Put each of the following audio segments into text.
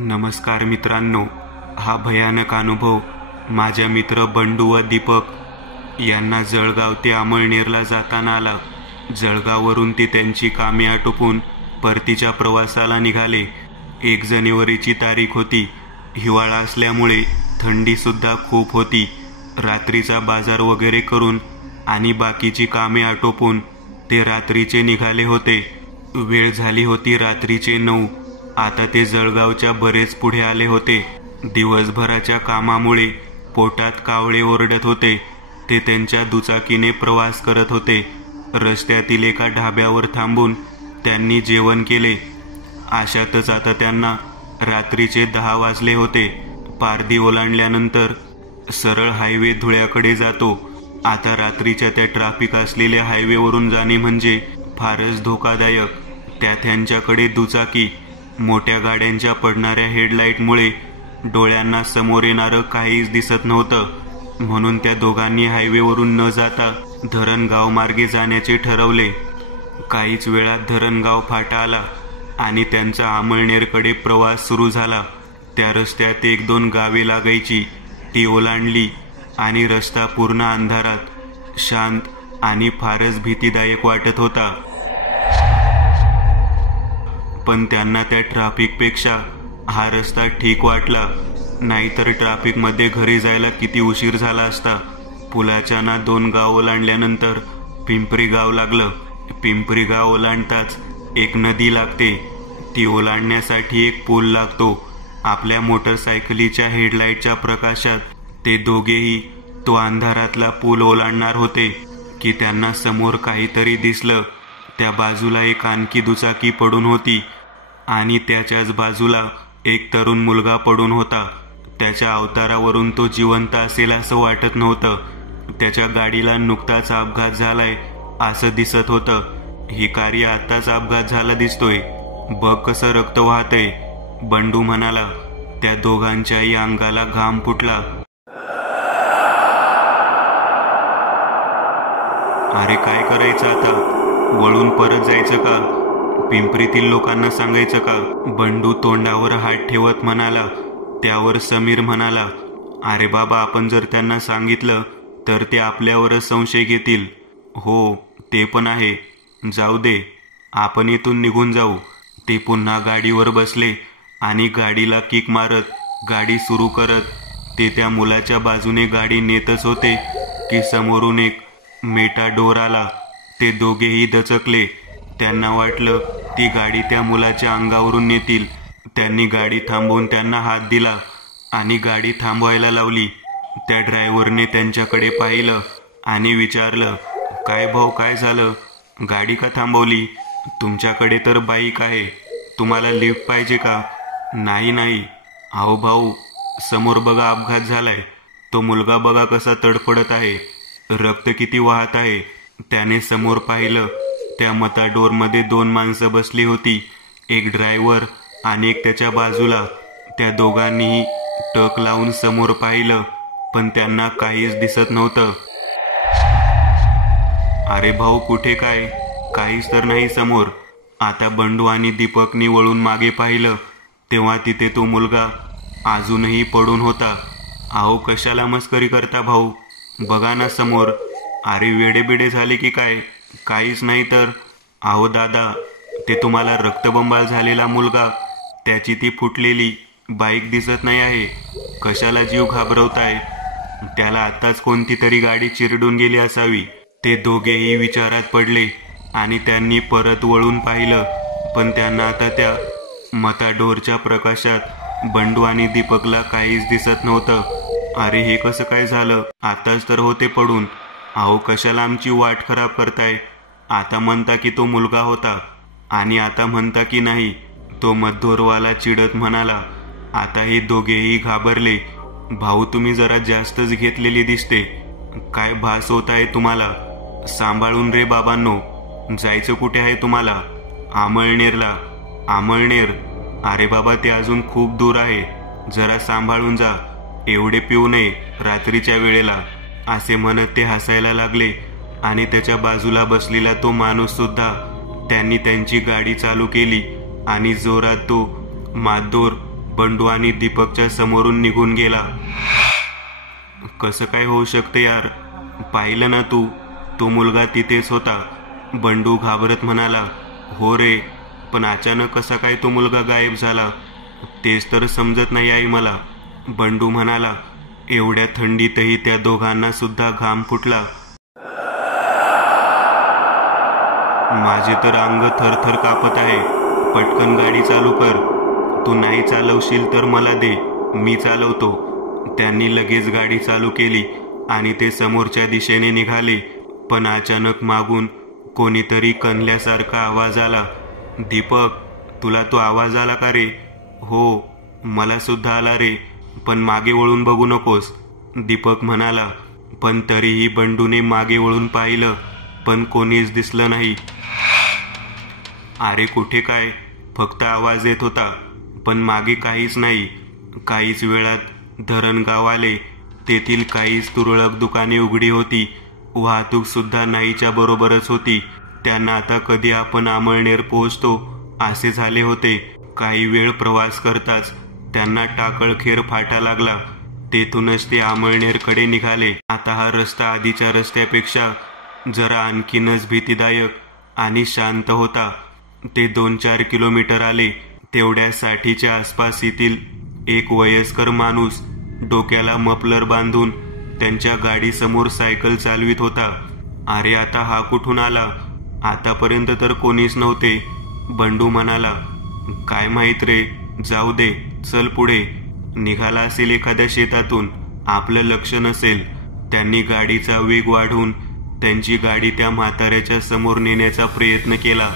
नमस्कार मित्रांनो, हा भयानक अनुभव माझ्या मित्र बंडू व दीपक यांना जळगाव ते अमळनेरला जाताना आला। जळगाववरून ते त्यांची कामे आटोपून परतीच्या प्रवासाला निघाले। 1 जानेवारीची तारीख होती। हिवाळा असल्यामुळे थंडी सुद्धा खूप होती। रात्रीचा बाजार वगैरे करून आणि बाकीची कामे आटोपून ते रात्रीचे निघाले होते। वेळ झाली होती रात्रीचे 9। आता ते जळगावच्या बरेच पुढे आले होते। दिवसभराच्या कामामुळे पोटात कावळे ओरडत होते। ते त्यांच्या दुचाकीने प्रवास करत होते। रस्त्यातील एका ढाब्यावर थांबून त्यांनी जेवण केले। अशातच आता त्यांना रात्रीचे 10 वाजले होते। पारधी ओलांडल्यानंतर सरळ हायवे धुळ्याकडे जातो। आता रात्रीच्या त्या ट्रॅफिक असलेल्या हायवेवरून जाणे म्हणजे फारच धोकादायक। त्यात त्यांच्याकडे दुचाकी। मोठ्या गाड्यांच्या पडणाऱ्या हेडलाईटमुळे डोळ्यांना समोर येणारं काहीच दिसत नव्हतं। म्हणून त्या दोघांनी हायवेवरून न जाता धरणगाव मार्गे जाण्याचे ठरवले। काहीच वेळात धरणगाव फाटा आला आणि त्यांचा अमळनेरकडे प्रवास सुरू झाला। त्या रस्त्यात 1-2 गावे लागायची, ती ओलांडली आणि रस्ता पूर्ण अंधारात, शांत आणि फारच भीतीदायक वाटत होता। पण त्यांना त्या ट्रॅफिकपेक्षा हा रस्ता ठीक वाटला। नाहीतर ट्रॅफिकमध्ये घरी जायला किती उशीर झाला असता। पुलाच्या ना 2 गाव ओलांडल्यानंतर पिंपरी गाव लागलं। पिंपरी गाव ओलांडताच एक नदी लागते। ती ओलांडण्यासाठी एक पूल लागतो। आपल्या मोटरसायकलीच्या हेडलाईटच्या प्रकाशात ते दोघेही तो अंधारातला पूल ओलांडणार होते की त्यांना समोर काहीतरी दिसलं। त्या बाजूला एक आणखी दुचाकी पडून होती आणि त्याच्याच बाजूला एक तरुण मुलगा पडून होता। त्याच्या अवतारावरून तो जिवंत असेल असं वाटत नव्हतं। त्याच्या गाडीला नुकताच अपघात झालाय असं दिसत होतं। ही कार्य आताच अपघात झाला दिसतोय, बघ कसं रक्त वाहतंय, बंडू म्हणाला। त्या दोघांच्याही अंगाला घाम फुटला। अरे काय करायचं आता? वळून परत जायचं का? पिंपरीतील लोकांना सांगायचं का? बंडू तोंडावर हात ठेवत म्हणाला। त्यावर समीर म्हणाला, अरे बाबा, आपण जर त्यांना सांगितलं तर ते आपल्यावरच संशय घेतील। हो ते पण आहे, जाऊ दे, आपण इथून निघून जाऊ। ते पुन्हा गाडीवर बसले आणि गाडीला किक मारत गाडी सुरू करत ते त्या मुलाच्या बाजूने गाडी नेतच होते की समोरून एक मेटाडोर आला। ते दोघेही दचकले। त्यांना वाटलं ती गाडी त्या मुलाच्या अंगावरून नेतील। त्यांनी गाडी थांबवून त्यांना हात दिला आणि गाडी थांबवायला लावली। त्या ड्रायव्हरने त्यांच्याकडे पाहिलं आणि विचारलं, काय भाऊ, काय झालं? गाडी का थांबवली? तुमच्याकडे तर बाईक आहे, तुम्हाला लिफ्ट पाहिजे का? नाही नाही, अहो भाऊ, समोर बघा, अपघात झालाय। तो मुलगा बघा कसा तडफडत आहे, रक्त किती वाहत आहे। त्याने समोर पाहिलं, त्या मताडोरमध्ये 2 माणसं बसली होती, एक ड्रायव्हर आणि एक त्याच्या बाजूला। त्या दोघांनीही टक लावून समोर पाहिलं, पण त्यांना काहीच दिसत नव्हतं। अरे भाऊ, कुठे काय? काहीच तर नाही समोर। आता बंडू आणि दीपकनी वळून मागे पाहिलं, तेव्हा तिथे तो मुलगा अजूनही पडून होता। अहो कशाला मस्करी करता भाऊ, बघा ना समोर। अरे वेडेबिडे झाले की काय? काहीच नाही तर। अहो दादा, ते तुम्हाला रक्तबंबाळ झालेला मुलगा, त्याची ती फुटलेली बाईक दिसत नाही आहे? कशाला जीव घाबरवताय? त्याला आताच कोणती तरी गाडी चिरडून गेली असावी। ते दोघेही विचारात पडले आणि त्यांनी परत वळून पाहिलं, पण त्यांना आता त्या मताडोरच्या प्रकाशात बंडू आणि दीपकला काहीच दिसत नव्हतं। अरे हे कसं काय झालं? आताच तर होते पडून। अहो कशाला आमची वाट खराब करताय? आता म्हणता की तो मुलगा होता आणि आता म्हणता की नाही, तो मध्योरवाला चिडत म्हणाला। आता हे दोघेही घाबरले। भाऊ, तुम्ही जरा जास्तच घेतलेली दिसते। काय भास होत आहे तुम्हाला? सांभाळून रे बाबांनो, जायचं कुठे आहे तुम्हाला? अमळनेरला। अमळनेर? अरे बाबा, ते अजून खूप दूर आहे, जरा सांभाळून जा, एवढे पिऊ नये रात्रीच्या वेळेला, असे म्हणत ते हसायला लागले। आणि त्याच्या बाजूला बसलेला तो माणूस सुद्धा, त्यांनी त्यांची गाडी चालू केली आणि जोरात तो मातोर बंडू आणि दीपकच्या समोरून निघून गेला. कसं काय होऊ शकते यार? पाहिलं ना तू, तो मुलगा तिथेच होता. बंडू घाबरत म्हणाला. हो रे, पण अचानक कसा काय तो मुलगा गायब झाला तेच तर समजत नाही आहे मला. बंडू म्हणाला. एवढ्या थंडीतही त्या दोघांना सुद्धा घाम फुटला. माझे तर अंग थरथर कापत आहे. पटकन गाडी चालू कर. तू नाही चालवशील तर मला दे, मी चालवतो. त्यांनी लगेच गाडी चालू केली आणि ते समोरच्या दिशेने निघाले. पण अचानक मागून कोणीतरी कणल्यासारखा आवाज आला. दीपक, तुला तो आवाज आला का रे? हो, मला सुद्धा आला रे, पण मागे वळून बघू नकोस, दीपक म्हणाला. पण तरीही बंडूने मागे वळून पाहिलं, पण कोणीच दिसलं नाही. अरे कुठे काय, फक्त आवाज येत होता, पण मागे काहीच नाही. काहीच वेळात धरणगाव आले. तेथील काहीच तुरळक दुकाने उघडी होती. वाहतूक सुद्धा नाहीच्या बरोबरच होती. त्यांना आता कधी आपण अमळनेर पोहोचतो असे झाले होते. काही वेळ प्रवास करताच त्यांना टाकळखेर फाटा लागला. तेथूनच ते अमळनेरकडे निघाले. आता हा रस्ता आधीच्या रस्त्यापेक्षा जरा आणखीनच भीतीदायक आणि शांत होता. ते 2-4 किलोमीटर आले तेवढ्या साठीच्या आसपास येथील एक वयस्कर माणूस डोक्याला मफलर बांधून त्यांच्या गाडीसमोर सायकल चालवित होता. अरे आता हा कुठून आला? आतापर्यंत तर कोणीच नव्हते, बंडू म्हणाला. काय माहित रे, जाऊ दे, चल पुढे. निघाला असेल एखाद्या शेतातून, आपलं लक्ष नसेल. त्यांनी गाडीचा वेग वाढवून त्यांची गाडी त्या म्हाताऱ्याच्या समोर नेण्याचा प्रयत्न केला.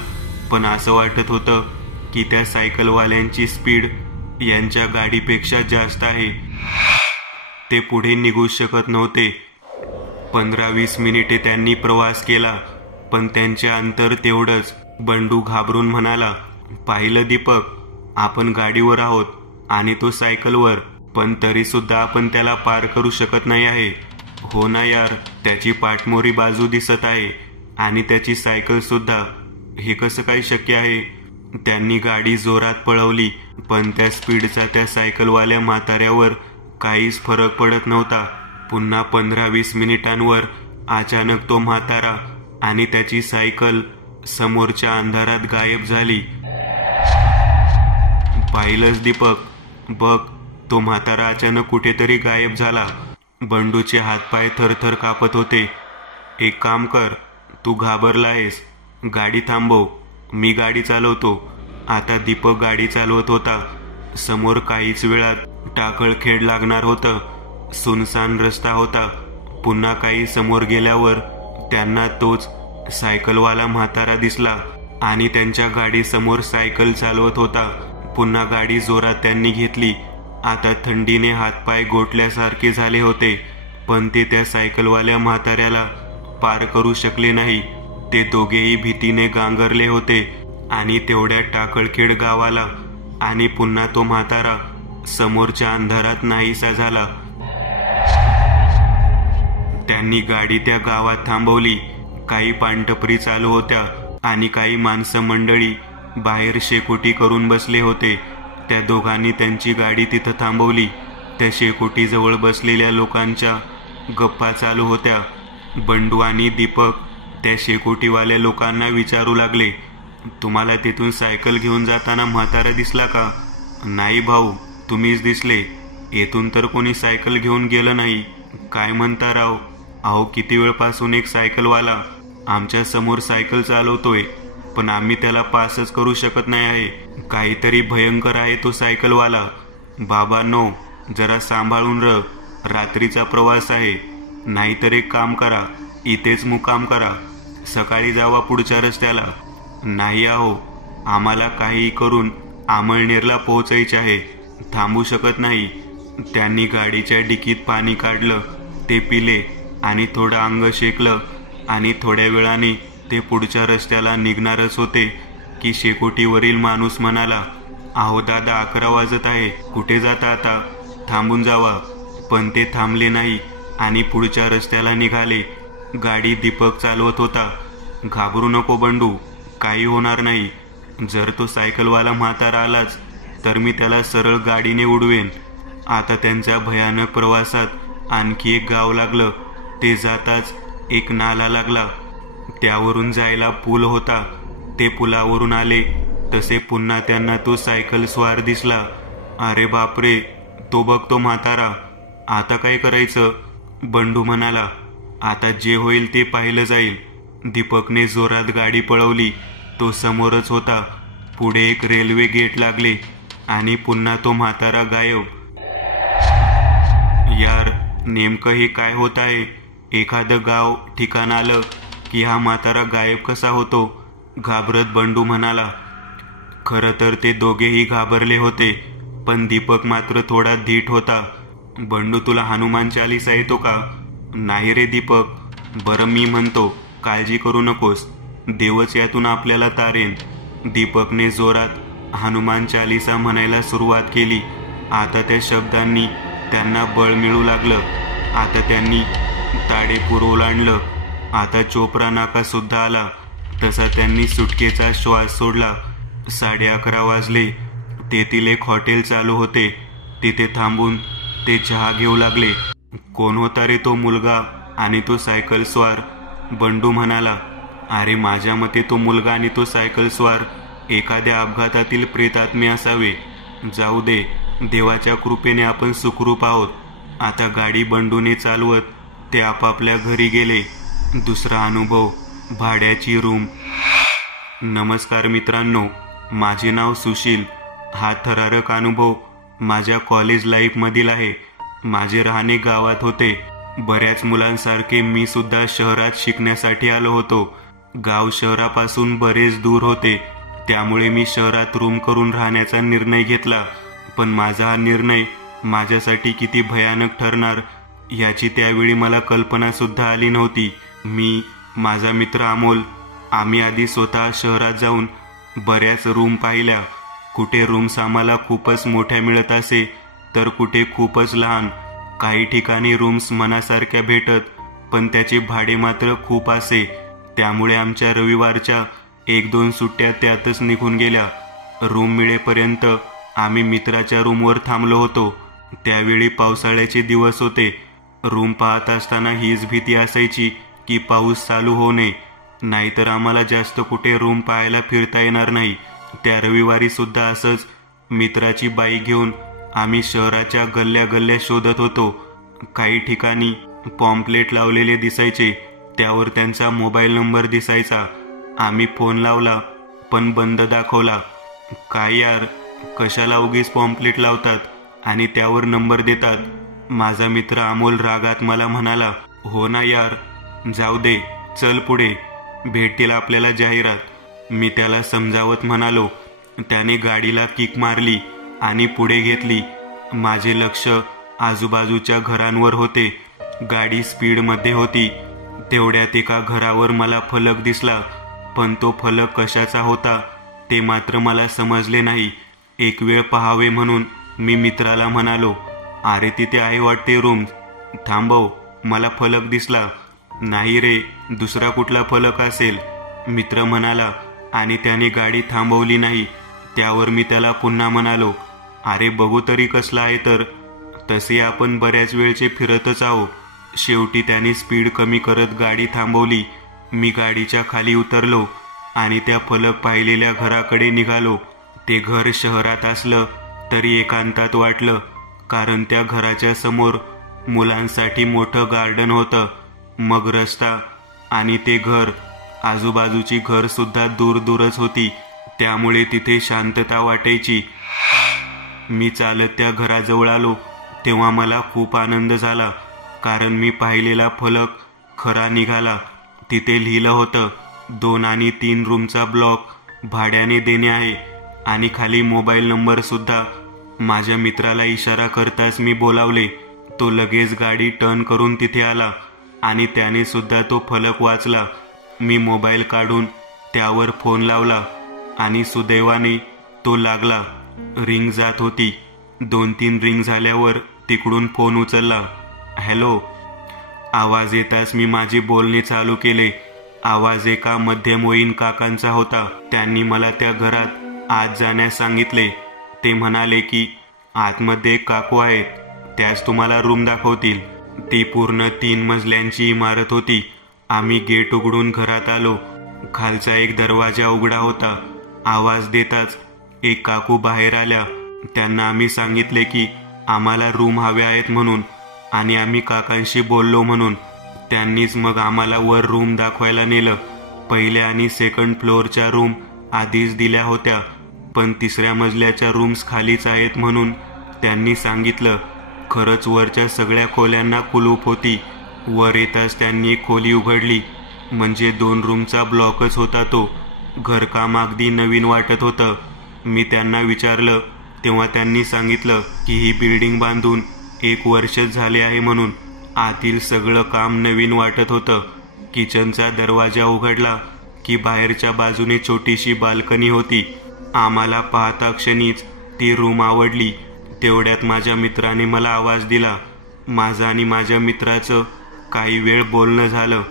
पण असं वाटत होतं की त्या सायकलवाल्यांची स्पीड यांच्या गाडीपेक्षा जास्त आहे. ते पुढे निघू शकत नव्हते. 15-20 मिनिटे त्यांनी प्रवास केला, पण त्यांचे अंतर तेवढंच. बंडू घाबरून म्हणाला. पाहिलं दीपक, आपण गाडीवर आहोत आणि तो सायकलवर, पण तरी सुद्धा आपण त्याला पार करू शकत नाही आहे. हो ना यार, त्याची पाठमोरी बाजू दिसत आहे आणि त्याची सायकल सुद्धा. हे कसं काही शक्य आहे? त्यांनी गाडी जोरात पळवली, पण त्या स्पीडचा त्या सायकलवाल्या म्हाताऱ्यावर काहीच फरक पडत नव्हता. पुन्हा 15-20 मिनिटांवर अचानक तो म्हातारा आणि त्याची सायकल समोरच्या अंधारात गायब झाली. पाहिलंच दीपक, बघ, तो म्हातारा अचानक कुठेतरी गायब झाला. बंडूचे हातपाय थरथर कापत होते. एक काम कर, तू घाबरला आहेस, गाडी थांबव, मी गाडी चालवतो. आता दीपक गाडी चालवत होता. समोर काहीच वेळात टाकळखेड लागणार होतं. सुनसान रस्ता होता. पुन्हा काही समोर गेल्यावर त्यांना तोच सायकलवाला म्हातारा दिसला आणि त्यांच्या गाडीसमोर सायकल चालवत होता. पुन्हा गाडी जोरात त्यांनी घेतली. आता थंडीने हातपाय गोठल्यासारखे झाले होते, पण ते त्या सायकलवाल्या म्हाताऱ्याला पार करू शकले नाही. ते दोघेही भीतीने गांगरले होते आणि तेवढ्या टाकळखेड गावाला आणि पुन्हा तो म्हातारा समोरच्या अंधारात नाहीसा झाला. त्यांनी गाडी त्या गावात थांबवली. काही पानटपरी चालू होत्या आणि काही माणसं मंडळी बाहेर शेकोटी करून बसले होते. त्या दोघांनी त्यांची गाडी तिथं थांबवली. त्या शेकोटीजवळ बसलेल्या लोकांच्या गप्पा चालू होत्या. बंडू आणि दीपक त्या शेकोटीवाल्या लोकांना विचारू लागले, तुम्हाला तिथून सायकल घेऊन जाताना म्हातारा दिसला का? नाही भाऊ, तुम्हीच दिसले. येथून तर कोणी सायकल घेऊन गेलं नाही. काय म्हणता राव? अहो, किती वेळपासून एक सायकलवाला आमच्या समोर सायकल चालवतोय, पण आम्ही त्याला पासच करू शकत नाही आहे. काहीतरी भयंकर आहे तो सायकलवाला. बाबांनो, जरा सांभाळून रात्रीचा प्रवास आहे. नाहीतर एक काम करा, इथेच मुक्काम करा, सकाळी जावा पुढच्या रस्त्याला. नाही आहो, आम्हाला काहीही करून अमळनेरला पोहोचायचे आहे, थांबू शकत नाही. त्यांनी गाडीच्या डिकीत पाणी काढलं, ते पिले आणि थोडं अंग शेकलं आणि थोड्या वेळाने ते पुढच्या रस्त्याला निघणारच होते की शेकोटीवरील माणूस म्हणाला, अहो दादा, 11 वाजत आहे, कुठे जाता आता? थांबून जावा. पण ते थांबले नाही आणि पुढच्या रस्त्याला निघाले. गाडी दीपक चालवत होता. घाबरू नको बंडू, काही होणार नाही. जर तो सायकलवाला म्हातारा आलाच तर मी त्याला सरळ गाडीने उडवेन. आता त्यांच्या भयानक प्रवासात आणखी एक गाव लागलं. ते जाताच एक नाला लागला. त्यावरून जायला पूल होता. ते पुलावरून आले तसे पुन्हा त्यांना तो सायकल स्वार दिसला. अरे बापरे, तो बघ तो म्हातारा. आता काय करायचं? बंडू म्हणाला. आता जे होईल ते पाहिलं जाईल. दीपकने जोरात गाडी पळवली. तो समोरच होता. पुढे एक रेल्वे गेट लागले आणि पुन्हा तो म्हातारा गायब. यार, नेमकं हे काय होत आहे? एखादं गाव ठिकाण आलं की हा म्हातारा गायब कसा होतो? घाबरत बंडू म्हणाला. खरं तर ते दोघेही घाबरले होते, पण दीपक मात्र थोडा धीट होता. बंडू, तुला हनुमान चालीसा येतो का? नाही रे दीपक. बरं मी म्हणतो, काळजी करू नकोस, देवच यातून आपल्याला तारेन. दीपकने जोरात हनुमान चालीसा म्हणायला सुरुवात केली. आता त्या शब्दांनी त्यांना बळ मिळू लागलं. आता त्यांनी ताडेपूर ओलांडलं. आता चोपरा नाका सुद्धा आला. तसा त्यांनी सुटकेचा श्वास सोडला. 11:30 वाजले. तेथील एक हॉटेल चालू होते. तिथे थांबून ते चहा घेऊ लागले. कोण होता रे तो मुलगा आणि तो सायकल स्वार? बंडू म्हणाला. अरे, माझ्या मते तो मुलगा आणि तो सायकल स्वार एखाद्या अपघातातील प्रेतात्मे असावे. जाऊ दे, देवाच्या कृपेने आपण सुखरूप आहोत. आता गाडी बंडूने चालवत ते आपापल्या घरी गेले. दुसरा अनुभव, भाड्याची रूम. नमस्कार मित्रांनो, माझे नाव सुशील. हा थरारक अनुभव माझ्या कॉलेज लाईफमधील आहे. माझे राहणे गावात होते. बऱ्याच मुलांसारखे मी सुद्धा शहरात शिकण्यासाठी आलो होतो. गाव शहरापासून बरेच दूर होते, त्यामुळे मी शहरात रूम करून राहण्याचा निर्णय घेतला. पण माझा हा निर्णय माझ्यासाठी किती भयानक ठरणार याची त्यावेळी मला कल्पना सुद्धा आली नव्हती. मी, माझा मित्र अमोल, आम्ही आधी स्वतः शहरात जाऊन बऱ्याच रूम पाहिल्या. कुठे रूम्स आम्हाला खूपच मोठ्या मिळत असे, तर कुठे खूपच लहान. काही ठिकाणी रूम्स मनासारख्या भेटत, पण त्याचे भाडे मात्र खूप असे. त्यामुळे आमच्या रविवारच्या 1-2 सुट्ट्या त्यातच निघून गेल्या. रूम मिळेपर्यंत आम्ही मित्राच्या रूमवर थांबलो होतो. त्यावेळी पावसाळ्याचे दिवस होते. रूम पाहत असताना हीच भीती असायची की पाऊस चालू होऊ नये, नाहीतर आम्हाला जास्त कुठे रूम पाहायला फिरता येणार नाही. त्या रविवारी सुद्धा असंच मित्राची बाईक घेऊन आम्ही शहराच्या गल्ल्या गल्ल्या शोधत होतो. काही ठिकाणी पॉम्पलेट लावलेले दिसायचे, त्यावर त्यांचा मोबाईल नंबर दिसायचा. आम्ही फोन लावला, पण बंद दाखवला. काय यार, कशाला उगीच पॉम्पलेट लावतात आणि त्यावर नंबर देतात? माझा मित्र अमोल रागात मला म्हणाला. हो ना यार, जाऊ दे, चल पुढे, भेटतील आपल्याला जाहिरात. मी त्याला समजावत म्हणालो. त्याने गाडीला किक मारली आणि पुढे घेतली. माझे लक्ष आजूबाजूच्या घरांवर होते. गाडी स्पीडमध्ये होती. तेवढ्यात एका घरावर मला फलक दिसला, पण तो फलक कशाचा होता ते मात्र मला समजले नाही. एक वेळ पाहावे म्हणून मी मित्राला म्हणालो, अरे तिथे आहे वाटते रूम, थांबव, मला फलक दिसला. नाही रे, दुसरा कुठला फलक असेल, मित्र म्हणाला आणि त्याने गाडी थांबवली नाही. त्यावर मी त्याला पुन्हा म्हणालो, अरे बघू तरी कसला आहे तर. तसे आपण बऱ्याच वेळचे फिरतच आहो. शेवटी त्याने स्पीड कमी करत गाडी थांबवली. मी गाडीच्या खाली उतरलो आणि त्या फलक पाहिलेल्या घराकडे निघालो. ते घर शहरात असलं तरी एकांतात वाटलं, कारण त्या घराच्या समोर मुलांसाठी मोठं गार्डन होतं. मग रस्ता आणि ते घर, आजूबाजूची घर सुद्धा दूर दूरच होती, त्यामुळे तिथे शांतता वाटायची. मी चालत त्या घराजवळ आलो तेव्हा मला खूप आनंद झाला, कारण मी पाहिलेला फलक खरा निघाला. तिथे लिहिलं होतं 2 आणि 3 रूमचा ब्लॉक भाड्याने देणे आहे आणि खाली मोबाईल नंबर सुद्धा. माझ्या मित्राला इशारा करताच मी बोलावले. तो लगेच गाडी टर्न करून तिथे आला आणि त्याने सुद्धा तो फलक वाचला. मी मोबाईल काढून त्यावर फोन लावला आणि सुदैवाने तो लागला. रिंग जात होती. 2-3 रिंग झाल्यावर तिकडून फोन उचलला. हॅलो. आवाज येताच मी माझे बोलणे चालू केले. आवाज एका मध्यमवयीन काकांचा होता. त्यांनी मला त्या घरात आत जाण्यास सांगितले. ते म्हणाले की आतमध्ये एक काकू आहेत, त्याच तुम्हाला रूम दाखवतील. ती पूर्ण 3 मजल्यांची इमारत होती. आम्ही गेट उघडून घरात आलो. खालचा एक दरवाजा उघडा होता. आवाज देताच एक काकू बाहेर आल्या. त्यांना आम्ही सांगितले की आम्हाला रूम हवे आहेत म्हणून आणि आम्ही काकांशी बोललो म्हणून. त्यांनीच मग आम्हाला वर रूम दाखवायला नेलं. पहिल्या आणि सेकंड फ्लोअरच्या रूम आधीच दिल्या होत्या, पण 3ऱ्या मजल्याच्या रूम्स खालीच आहेत म्हणून त्यांनी सांगितलं. खरंच वरच्या सगळ्या खोल्यांना कुलूप होती. वर येताच त्यांनी एक खोली उघडली, म्हणजे 2 रूमचा ब्लॉकच होता तो. घरकाम अगदी नवीन वाटत होतं. मी त्यांना विचारलं तेव्हा त्यांनी सांगितलं की ही बिल्डिंग बांधून 1 वर्षच झाले आहे म्हणून. आतील सगळं काम नवीन वाटत होतं. किचनचा दरवाजा उघडला की बाहेरच्या बाजूने छोटीशी बाल्कनी होती. आम्हाला पाहता क्षणीच ती रूम आवडली. तेवढ्यात माझ्या मित्राने मला आवाज दिला. माझं आणि माझ्या मित्राचं काही वेळ बोलणं झालं.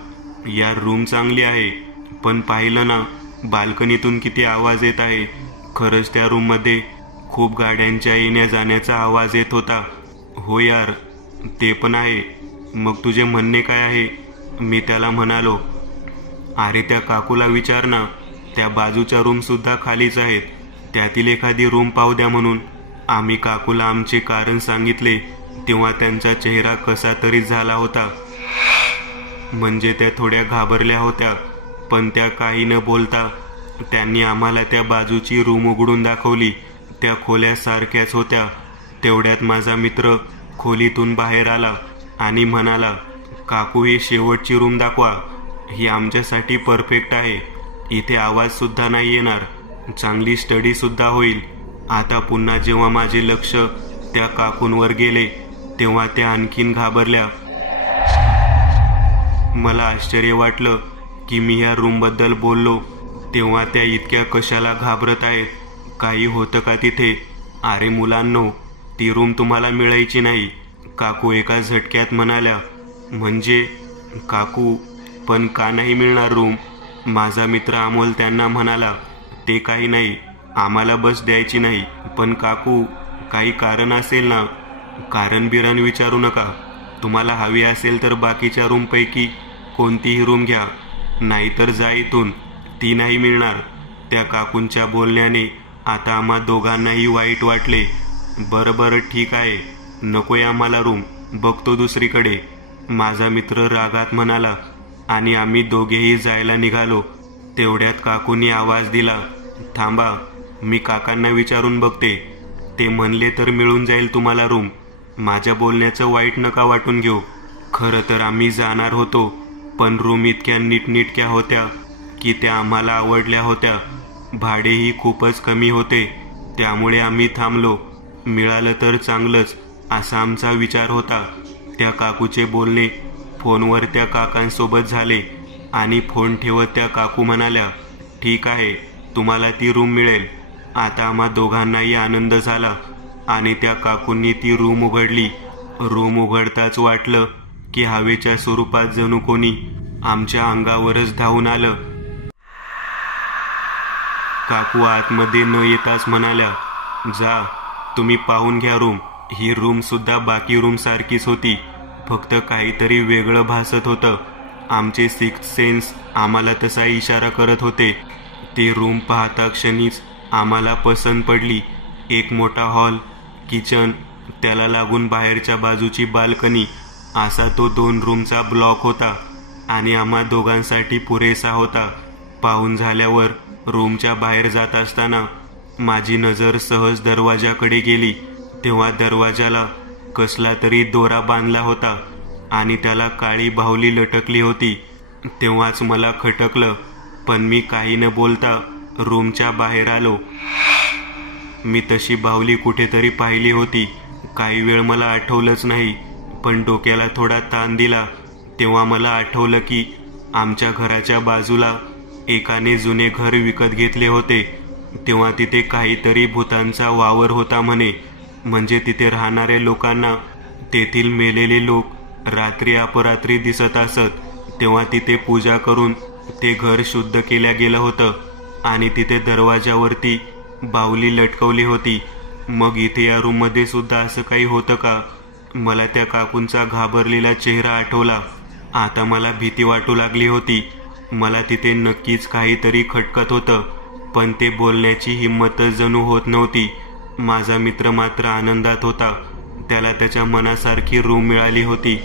यार रूम चांगली आहे, पण पाहिलं ना बाल्कनीतून किती आवाज येत आहे. खरंच त्या रूममध्ये खूप गाड्यांच्या येण्या जाण्याचा आवाज येत होता. हो यार, ते पण आहे. मग तुझे म्हणणे काय आहे, मी त्याला म्हणालो. अरे त्या काकूला विचार ना, त्या बाजूच्या रूम सुद्धा खालीच आहेत, त्यातील एखादी रूम पाहू द्या म्हणून. आम्ही काकूला आमचे कारण सांगितले तेव्हा त्यांचा चेहरा कसा तरी झाला होता. म्हणजे त्या थोड्या घाबरल्या होत्या, पण त्या काही न बोलता त्यांनी आम्हाला त्या बाजूची रूम उघडून दाखवली. त्या खोल्या सारख्याच होत्या. तेवढ्यात माझा मित्र खोलीतून बाहेर आला आणि म्हणाला, काकू ही शेवटची रूम दाखवा, ही आमच्यासाठी परफेक्ट आहे. इथे आवाज सुद्धा नाही येणार, चांगली स्टडी सुद्धा होईल. आता पुन्हा जेव्हा माझे लक्ष त्या काकूंवर गेले तेव्हा त्या आणखीन घाबरल्या. मला आश्चर्य वाटलं की मी या रूमबद्दल बोललो तेव्हा त्या इतक्या कशाला घाबरत आहेत. काही होतं का तिथे? अरे मुलांनो, ती रूम तुम्हाला मिळायची नाही, काकू एका झटक्यात म्हणाल्या. म्हणजे काकू, पण का नाही मिळणार रूम? माझा मित्र अमोल त्यांना म्हणाला. ते काही नाही, आम्हाला बस द्यायची नाही. पण काकू, काही कारण असेल ना? कारण बिरण विचारू नका. तुम्हाला हवी असेल तर बाकीच्या रूमपैकी कोणतीही रूम घ्या, नाहीतर जा इथून, ती नाही मिळणार. त्या काकूंच्या बोलण्याने आता आम्हा दोघांनाही वाईट वाटले. बरं ठीक आहे, नकोय आम्हाला रूम, बघतो दुसरीकडे, माझा मित्र रागात म्हणाला. आणि आम्ही दोघेही जायला निघालो. तेवढ्यात काकूंनी आवाज दिला, थांबा, मी काकांना विचारून बघते. ते म्हणले तर मिळून जाईल तुम्हाला रूम. माझ्या बोलण्याचं वाईट नका वाटून घेऊ. खरं तर आम्ही जाणार होतो, पण रूम इतक्या नीटनेटक्या होत्या की त्या आम्हाला आवडल्या होत्या. भाडेही खूपच कमी होते, त्यामुळे आम्ही थांबलो. मिळालं तर चांगलंच असा आमचा विचार होता. त्या काकूचे बोलणे फोनवर त्या काकांसोबत झाले आणि फोन ठेवत त्या काकू म्हणाल्या, ठीक आहे, तुम्हाला ती रूम मिळेल. आता आम्हा दोघांनाही आनंद झाला आणि त्या काकूंनी ती रूम उघडली. रूम उघडताच वाटलं की हवेच्या स्वरूपात जणू कोणी आमच्या अंगावरच धावून आलं. काकू आतमध्ये न येताच म्हणाल्या, जा, तुम्ही पाहून घ्या रूम. ही रूम सुद्धा बाकी रूम सारखीच होती, फक्त काहीतरी वेगळं भासत होतं. आमचे 6th सेन्स आम्हाला तसा इशारा करत होते. ती रूम पाहता क्षणीच आम्हाला पसंत पडली. एक मोठा हॉल, किचन, त्याला लागून बाहेरच्या बाजूची बाल्कनी, असा तो 2 रूमचा ब्लॉक होता आणि आम्हा दोघांसाठी पुरेसा होता. पाहून झाल्यावर रूमच्या बाहेर जात असताना माझी नजर सहज दरवाजाकडे गेली. तेव्हा दरवाजाला कसला तरी दोरा बांधला होता आणि त्याला काळी बाहुली लटकली होती. तेव्हाच मला खटकलं, पण मी काही न बोलता रूमच्या बाहेर आलो. मी तशी बाहुली कुठेतरी पाहिली होती. काही वेळ मला आठवलंच नाही, पण डोक्याला थोडा ताण दिला तेव्हा मला आठवलं की आमच्या घराच्या बाजूला एकाने जुने घर विकत घेतले होते. तेव्हा तिथे काहीतरी भूतांचा वावर होता म्हणे. म्हणजे तिथे राहणाऱ्या लोकांना तेथील मेलेले लोक रात्री अपरात्री दिसत असत. तेव्हा तिथे पूजा करून ते घर शुद्ध केल्या गेलं होतं आणि तिथे दरवाजावरती बाहुली लटकवली होती. मग इथे या रूममध्ये सुद्धा असं काही होतं का? मला त्या काकूंचा घाबरलेला चेहरा आठवला. आता मला भीती वाटू लागली होती. मला तिथे नक्कीच काहीतरी खटकत होतं, पण ते बोलण्याची हिंमतच जणू होत नव्हती. माझा मित्र मात्र आनंदात होता. त्याला त्याच्या मनासारखी रूम मिळाली होती.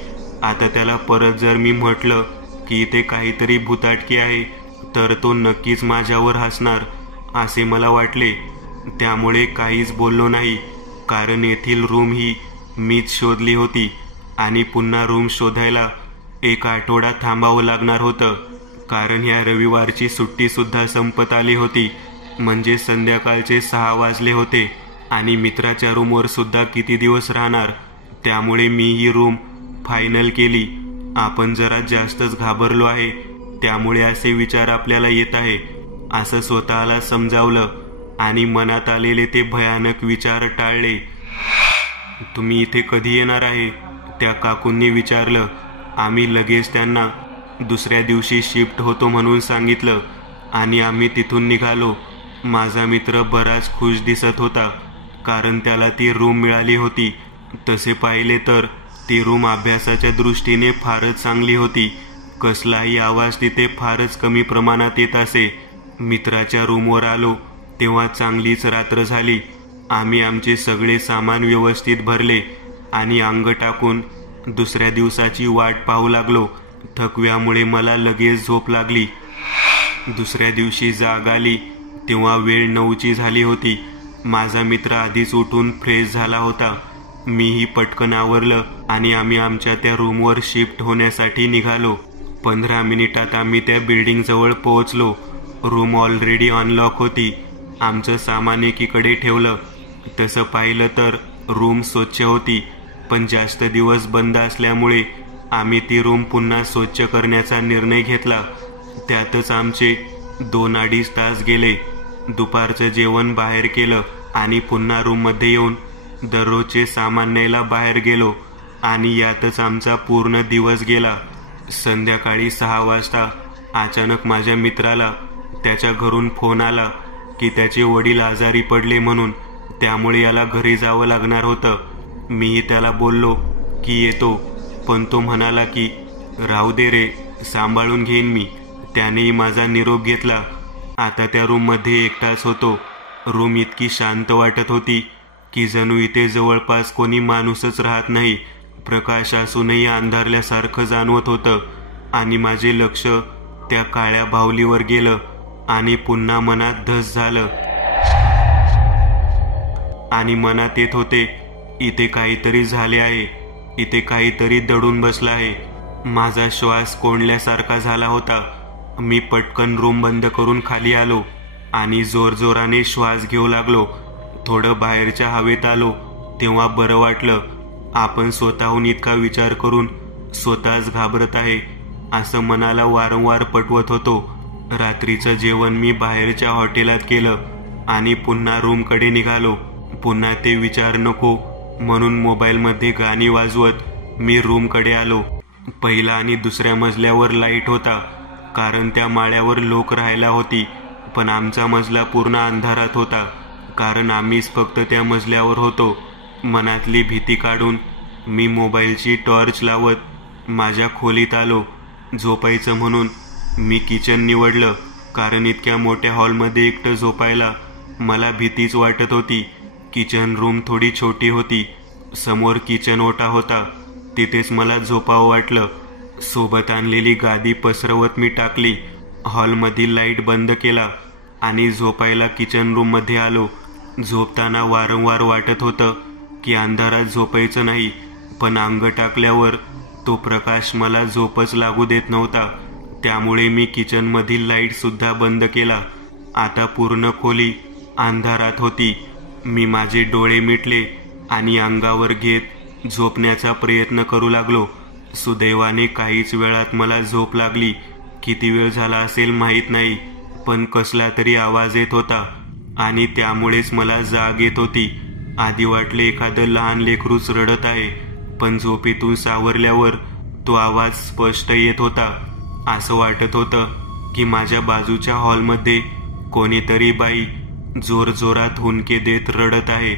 आता त्याला परत जर मी म्हटलं की इथे काहीतरी भुताटकी आहे तर तो नक्कीच माझ्यावर हसणार असे मला वाटले. त्यामुळे काहीच बोललो नाही, कारण येथील रूम ही मीच शोधली होती आणि पुन्हा रूम शोधायला 1 आठवडा थांबावं लागणार होतं, कारण ह्या रविवारची सुट्टी सुद्धा संपत आली होती. म्हणजे संध्याकाळचे 6 वाजले होते आणि मित्राच्या रूमवर सुद्धा किती दिवस राहणार. त्यामुळे मी ही रूम फायनल केली. आपण जरा जास्तच घाबरलो आहे, त्यामुळे असे विचार आपल्याला येत आहे असं स्वतःला समजावलं आणि मनात आलेले ते भयानक विचार टाळले. तुम्ही इथे कधी येणार आहे? त्या काकूंनी विचारलं. आम्ही लगेच त्यांना दुसऱ्या दिवशी शिफ्ट होतो म्हणून सांगितलं आणि आम्ही तिथून निघालो. माझा मित्र बराच खुश दिसत होता, कारण त्याला ती रूम मिळाली होती. तसे पाहिले तर ती रूम अभ्यासाच्या दृष्टीने फारच चांगली होती. कसलाही आवाज तिथे फारच कमी प्रमाणात येत असे. मित्राच्या रूमवर आलो तेव्हा चांगलीच रात्र झाली. आम्ही आमचे सगळे सामान व्यवस्थित भरले आणि अंग टाकून दुसऱ्या दिवसाची वाट पाहू लागलो. थकव्यामुळे मला लगेच झोप लागली. दुसऱ्या दिवशी जाग आली तेव्हा वेळ 9ची झाली होती. माझा मित्र आधीच उठून फ्रेश झाला होता. मीही पटकन आवरलं आणि आम्ही आमच्या त्या रूमवर शिफ्ट होण्यासाठी निघालो. 15 मिनिटात आम्ही त्या बिल्डिंग जवळ पोहोचलो. रूम ऑलरेडी अनलॉक होती. आमचं सामान एकीकडे ठेवलं. तसं पाहिलं तर रूम स्वच्छ होती, पण जास्त दिवस बंद असल्यामुळे आम्ही ती रूम पुन्हा स्वच्छ करण्याचा निर्णय घेतला. त्यातच आमचे 2-2.5 तास गेले. दुपारचं जेवण बाहेर केलं आणि पुन्हा रूममध्ये येऊन दररोजचे सामान न्यायला बाहेर गेलो आणि यातच आमचा पूर्ण दिवस गेला. संध्याकाळी 6 वाजता अचानक माझ्या मित्राला त्याच्या घरून फोन आला की त्याचे वडील आजारी पडले म्हणून, त्यामुळे याला घरी जावं लागणार होतं. मीही त्याला बोललो की येतो, पण तो म्हणाला की राहू दे रे, सांभाळून घेईन मी. त्यानेही माझा निरोप घेतला. आता त्या रूममध्ये एकटाच होतो. रूम इतकी शांत वाटत होती की जणू इथे जवळपास कोणी माणूसच राहत नाही. प्रकाश असूनही अंधारल्यासारखं जाणवत होतं आणि माझे लक्ष त्या काळ्या बाहुलीवर गेलं आणि पुन्हा मनात धस झालं आणि मनात येत होते, इथे काहीतरी झाले आहे, इथे काहीतरी दडून बसला आहे. माझा श्वास कोंडल्यासारखा झाला होता. मी पटकन रूम बंद करून खाली आलो आणि जोरजोराने श्वास घेऊ लागलो. थोडं बाहेरच्या हवेत आलो तेव्हा बरं वाटलं. आपण स्वतःहून इतका विचार करून स्वतःच घाबरत आहे असं मनाला वारंवार पटवत होतो. रात्रीचं जेवण मी बाहेरच्या हॉटेलात केलं आणि पुन्हा रूमकडे निघालो. पुन्हा ते विचार नको म्हणून मोबाईलमध्ये गाणी वाजवत मी रूमकडे आलो. पहिला आणि दुसऱ्या मजल्यावर लाईट होता, कारण त्या माळ्यावर लोक राहायला होती, पण आमचा मजला पूर्ण अंधारात होता, कारण आम्हीच फक्त त्या मजल्यावर होतो. मनातली भीती काढून मी मोबाईलची टॉर्च लावत माझ्या खोलीत आलो. झोपायचं म्हणून मी किचन निवडलं, कारण इतक्या मोठ्या हॉलमध्ये एकटं झोपायला मला भीतीच वाटत होती. किचन रूम थोडी छोटी होती. समोर किचन ओटा होता, तिथेच मला झोपावं वाटलं. सोबत आणलेली गादी पसरवत मी टाकली. हॉलमधील लाईट बंद केला आणि झोपायला किचन रूममध्ये आलो. झोपताना वारंवार वाटत होतं की अंधारात झोपायचं नाही, पण अंग टाकल्यावर तो प्रकाश मला झोपच लागू देत नव्हता. त्यामुळे मी किचनमधील लाईट सुद्धा बंद केला. आता पूर्ण खोली अंधारात होती. मी माझे डोळे मिटले आणि अंगावर घेत झोपण्याचा प्रयत्न करू लागलो. सुदैवाने काहीच वेळात मला झोप लागली. किती वेळ झाला असेल माहीत नाही, पण कसला तरी आवाज येत होता आणि त्यामुळेच मला जाग येत होती. आधी वाटले एखादं लहान लेकरूच रडत आहे, पण झोपेतून सावरल्यावर तो आवाज स्पष्ट येत होता. असं वाटत होतं की माझ्या बाजूच्या हॉलमध्ये कोणीतरी बाई जोरजोरात हुंदके देत रडत आहे.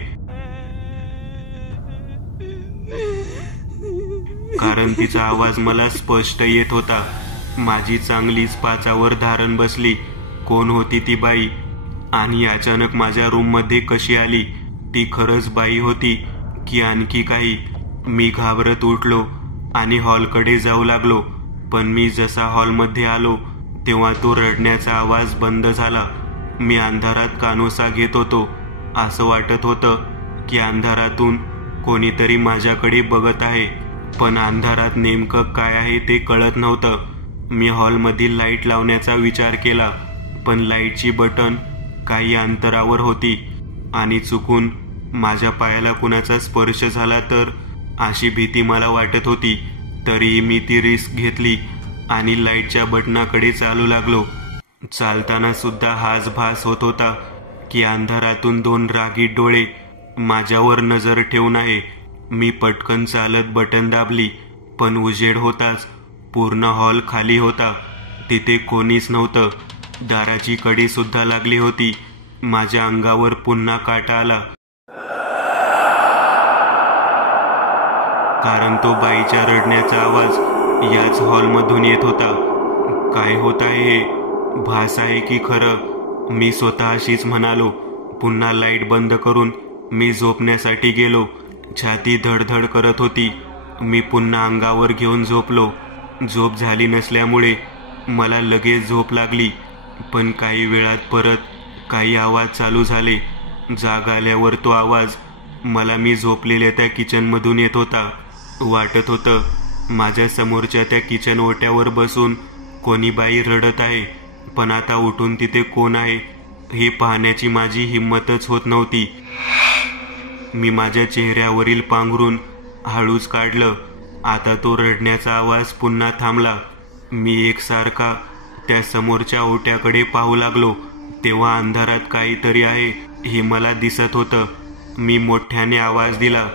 कारण तिचा आवाज मला स्पष्ट येत होता. माझी चांगलीच पाचावर धारण बसली. कोण होती ती बाई आणि अचानक माझ्या रूममध्ये कशी आली? ती खरंच बाई होती की आणखी काही? मी घाबरत उठलो आणि हॉलकडे जाऊ लागलो. पण मी जसा हॉलमध्ये आलो तेव्हा तो रडण्याचा आवाज बंद झाला. मी अंधारात कानोसा घेत होतो. असं वाटत होतं की अंधारातून कोणीतरी माझ्याकडे बघत आहे, पण अंधारात नेमकं काय आहे ते कळत नव्हतं. मी हॉलमधील लाईट लावण्याचा विचार केला, पण लाईटची बटन काही अंतरावर होती आणि चुकून माझ्या पायाला कुणाचा स्पर्श झाला तर अशी भीती मला वाटत होती. तरीही मी ती रिस्क घेतली आणि लाईटच्या बटनाकडे चालू लागलो. चालताना सुद्धा हाच भास होत होता की अंधारातून 2 रागीट डोळे माझ्यावर नजर ठेवून आहे. मी पटकन चालत बटन दाबली, पण उजेड होताच पूर्ण हॉल खाली होता. तिथे कोणीच नव्हतं. दाराची कडी सुद्धा लागली होती. माझ्या अंगावर पुन्हा काटा आला, कारण तो बाईच्या रडण्याचा आवाज याच हॉलमधून येत होता. काय होत आहे हे? भास आहे की खरं? मी स्वतःशीच म्हणालो. पुन्हा लाईट बंद करून मी झोपण्यासाठी गेलो. छाती धडधड करत होती. मी पुन्हा अंगावर घेऊन झोपलो. झोप झाली नसल्यामुळे मला लगेच झोप लागली, पण काही वेळात परत काही आवाज चालू झाले. जाग आल्यावर तो आवाज मला मी झोपलेल्या त्या किचनमधून येत होता. वाटत होतं माझ्या समोरच्या त्या किचन ओट्यावर बसून कोणी बाई रडत आहे, पण आता उठून तिथे कोण आहे हे पाहण्याची माझी हिंमतच होत नव्हती. मी माझ्या चेहऱ्यावरील पांघरून हळूच काढलं. आता तो रडण्याचा आवाज पुन्हा थांबला. मी एकसारखा त्या समोरच्या ओट्याकडे पाहू लागलो. तेव्हा अंधारात काहीतरी आहे हे मला दिसत होतं. मी मोठ्याने आवाज दिला,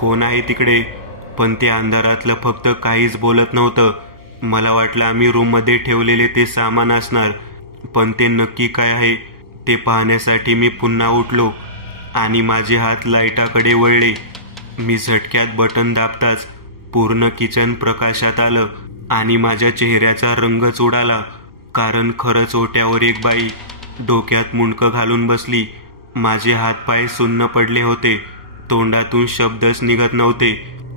कोण आहे तिकडे? पण ते अंधारातलं फक्त काहीच बोलत नव्हतं. मला वाटलं आम्ही रूममध्ये ठेवलेले ते सामान असणार, पण ते नक्की काय आहे ते पाहण्यासाठी मी पुन्हा उठलो आणि माझे हात लाईटाकडे वळले. मी झटक्यात बटन दाबताच पूर्ण किचन प्रकाशात आलं आणि माझ्या चेहऱ्याचा रंगच उडाला, कारण खरंच ओट्यावर एक बाई डोक्यात मुंडकं घालून बसली. माझे हातपाय सुन्न पडले होते. तोंडातून शब्दच निघत नव्हते.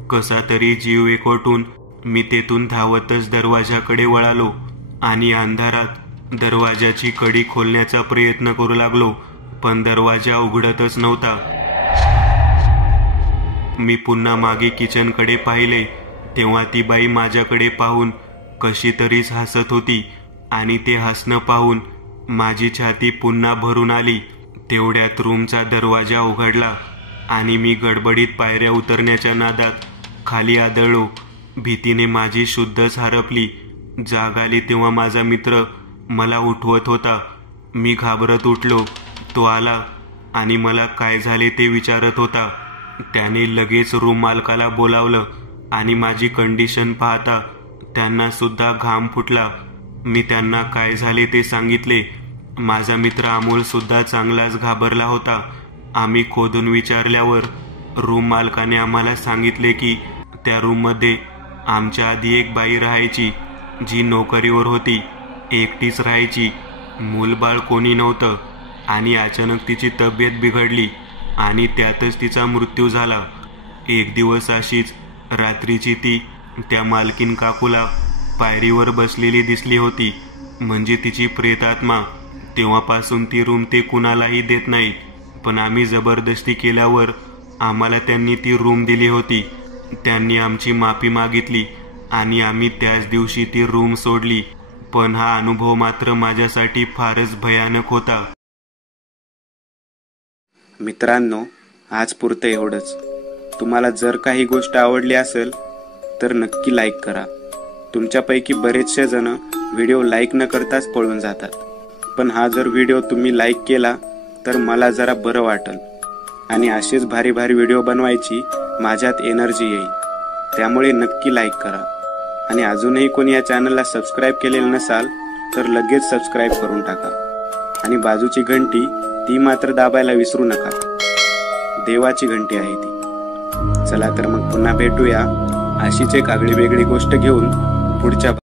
कसा तरी जीव एकवटून मी तेथून धावतच दरवाजाकडे वळालो आणि अंधारात दरवाजाची कडी खोलण्याचा प्रयत्न करू लागलो, पण दरवाजा उघडतच नव्हता. मी पुन्हा मागे किचनकडे पाहिले तेव्हा ती बाई माझ्याकडे पाहून कशी तरीच हसत होती आणि ते हसणं पाहून माझी छाती पुन्हा भरून आली. तेवढ्यात रूमचा दरवाजा उघडला आणि मी गडबडीत पायऱ्या उतरण्याच्या नादात खाली आदळलो. भीतीने माझी शुद्धच हरपली. जाग आली तेव्हा माझा मित्र मला उठवत होता. मी घाबरत उठलो. तो आला आणि मला काय झाले ते विचारत होता. त्याने लगेच रूम मालकाला बोलावलं आणि माझी कंडिशन पाहता त्यांना सुद्धा घाम फुटला. मी त्यांना काय झाले ते सांगितले. माझा मित्र अमोल सुद्धा चांगलाच घाबरला होता. आम्ही खोदून विचारल्यावर रूम मालकाने आम्हाला सांगितले की त्या रूममध्ये आमच्या आधी एक बाई राहायची, जी नोकरीवर होती. एकटीच राहायची. मूलबाळ कोणी नव्हतं आणि अचानक तिची तब्येत बिघडली आणि त्यातच तिचा मृत्यू झाला. एक दिवस अशीच रात्रीची ती त्या मालकीन काकूला पायरीवर बसलेली दिसली होती, म्हणजे तिची प्रेतात्मा. तेव्हापासून ती रूम ते कुणालाही देत नाहीत, पण आम्ही जबरदस्ती केल्यावर आम्हाला त्यांनी ती रूम दिली होती. त्यांनी आमची माफी मागितली आणि आम्ही त्याच दिवशी ती रूम सोडली. पण हा अनुभव मात्र माझ्यासाठी फारच भयानक होता. मित्रांनो, आज पुरतं एवढंच. तुम्हाला जर काही गोष्ट आवडली असेल तर नक्की लाईक करा. तुमच्यापैकी बरेचसे जण व्हिडिओ लाईक न करताच पळून जातात, पण हा जर व्हिडिओ तुम्ही लाईक केला तर मला जरा बरं वाटेल आणि असेच भारी भारी व्हिडिओ बनवायची माझ्यात एनर्जी येईल. त्यामुळे नक्की लाईक करा आणि अजूनही कोणी या चॅनलला सबस्क्राईब केलेलं नसाल तर लगेच सबस्क्राईब करून टाका आणि बाजूची घंटी ती मात्र दाबायला विसरू नका. देवाची घंटी आहे ती. चला तर मग पुन्हा भेटूया अशीच एक आगळी वेगळी गोष्ट घेऊन पुढच्या